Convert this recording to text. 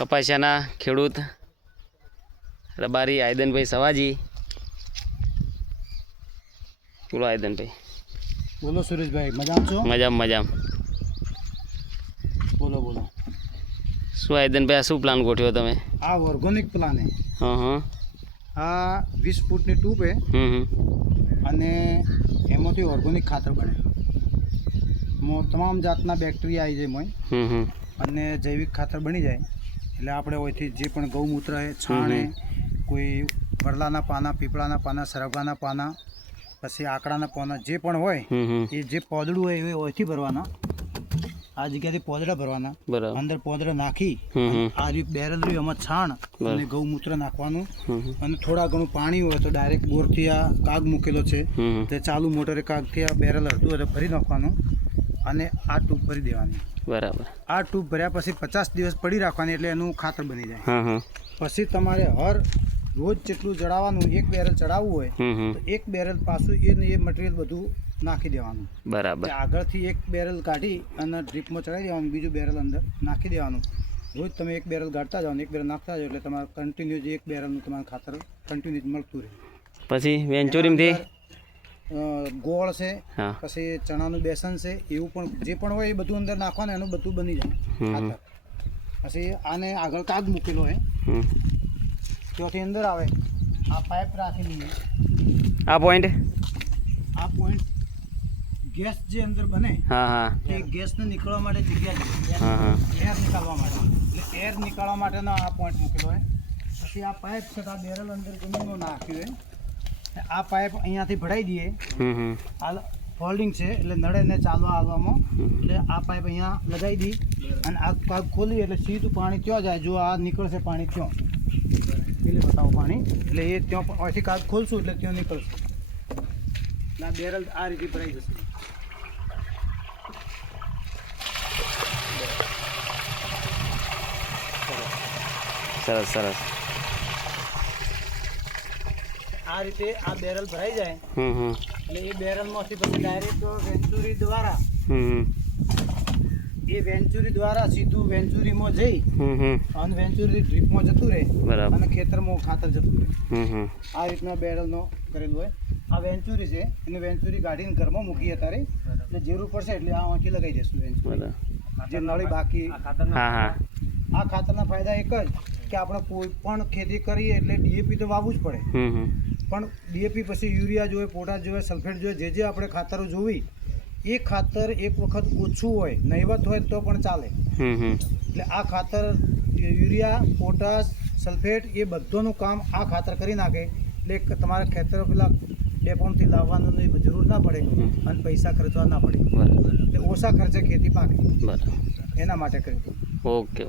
કપાસિયાના ખેડૂત રબારી આયદનભાઈ સવાજી. બોલો આયદનભાઈ. બોલો સુરેશભાઈ, મજામાં છો? મજામાં. બોલો. શું આયદનભાઈ, આ શું પ્લાન ગોઠવ્યો તમે? આ ઓર્ગેનિક પ્લાન હે. હા. આ 20 ફૂટની ટ્યુબ હે અને એમાંથી ઓર્ગેનિક ખાતર બને. તમામ જાતના બેક્ટેરિયા આવી જાય મોય અને જૈવિક ખાતર બની જાય. એટલે આપણે ઓયથી જે પણ ગૌમૂત્ર હે, છાણ હે, કોઈ વરલાના પાના, પીપળાના પાના, સરગવાના પાના, પછી આકડાના પાના જે પણ હોય એ જે પોદડું હોય એ ઓયથી ભરવાના. આ જગ્યાથી પોદડા ભરવાના, અંદર પોદડા નાખી આ બેરલ રહ્યું એમાં છાણ અને ગૌમૂત્ર નાખવાનું અને થોડા ઘણું પાણી હોય તો ડાયરેક્ટ બોરથી આ કાગ મૂકેલો છે તે ચાલુ મોટરે કાગથી આ બેરલ અડધું એટલે ભરી નાખવાનું અને આ ટ્યુબ ભરી દેવાની. બરાબર. આ ટ્યુબ ભર્યા પછી 50 દિવસ પડી રાખવાની એટલે એનું ખાતર બની જાય. પછી તમારે રોજ જેટલું ચડાવવાનું, એક બેરલ ચડાવવું હોય તો એક બેરલ પાછું એ મટીરિયલ બધું નાખી દેવાનું. બરાબર. આગળથી એક બેરલ કાઢી અને ડ્રીપમાં ચડાવી દેવાનું, બીજું બેરલ અંદર નાખી દેવાનું. રોજ તમે એક બેરલ ગાળતા જાઓ ને એક બેરલ નાખતા જાઓ એટલે તમારે કન્ટિન્યુ એક બેરલનું તમારું ખાતર કન્ટિન્યુ મળતું રહે. પછી વેન્ચુરીમથી ગોળ છે, પછી ચણાનું બેસન છે, એવું પણ જે પણ હોય એ બધું અંદર નાખવાનું, એનું બધું બની જાય ખાતર. પછી આને આગળ કાગ મૂકેલો હોય ત્યાંથી અંદર આવે આ પાઇપ રાખેલી છે. આ પોઈન્ટ ગેસ જે અંદર બને એ ગેસને નીકળવા માટે જગ્યા છે, એર નીકાળવા માટે. એટલે એર નીકાળવા માટેનો આ પોઈન્ટ મૂકેલો હોય. પછી આ પાઇપ છે આ બેરલ અંદર જમીનમાં નાખ્યું હોય. આ પાઇપ અહીંયાથી ભરાઈ દઈએ. આ ફોલ્ડિંગ છે એટલે નળે ને ચાલવા આવવામાં. એટલે આ પાઇપ અહીંયા લગાવી દઈએ અને આ પાઇપ ખોલી એટલે સીધું પાણી ત્યાં જાય. જો આ નીકળશે પાણી ત્યાં એટલે બતાવો પાણી એટલે એ ત્યાં અહીંથી કાગ ખોલશું એટલે ત્યાં નીકળશે. આ બેરલ આ રીતે ભરાઈ જશે. સરસ. આ રીતે આ બેરલ ભરાઈ જાય એટલે એ બેરલમાંથી પછી ડાયરેક્ટ વેન્ચુરી દ્વારા સીધું વેન્ચુરીમાં જઈ અને વેન્ચુરી ડ્રીપમાં જતું રહે અને ખેતરમાં ખાતર જતું રહે. આ રીતના બેરલનો કરેલું હોય. આ વેન્ચુરી છે એને વેન્ચુરી કાઢીને ઘરમાં મૂકીએ ત્યારે એટલે જરૂર પડશે એટલે આ આંખી લગાવી દઈશું વેન્ચુરી જે નળી બાકી. આ ખાતરના ફાયદા એક જ કે આપણે કોઈ પણ ખેતી કરીએ એટલે ડીએપી તો વાવવું જ પડે, પણ ડીએપી પછી યુરિયા જોઈએ, પોટાશ જોઈએ, સલ્ફેટ જોઈએ, જે આપણે ખાતરો જોવી એ ખાતર એક વખત ઓછું હોય, નહીવત હોય તો પણ ચાલે. એટલે આ ખાતર યુરિયા, પોટાશ, સલ્ફેટ એ બધાનું કામ આ ખાતર કરી નાખે. એટલે તમારે ખેતરો પેલા ડેપોમાંથી લાવવાનું જરૂર ના પડે અને પૈસા ખર્ચવા ના પડે. એટલે ઓછા ખર્ચે ખેતી પાકે એના માટે કર્યું. ઓકે.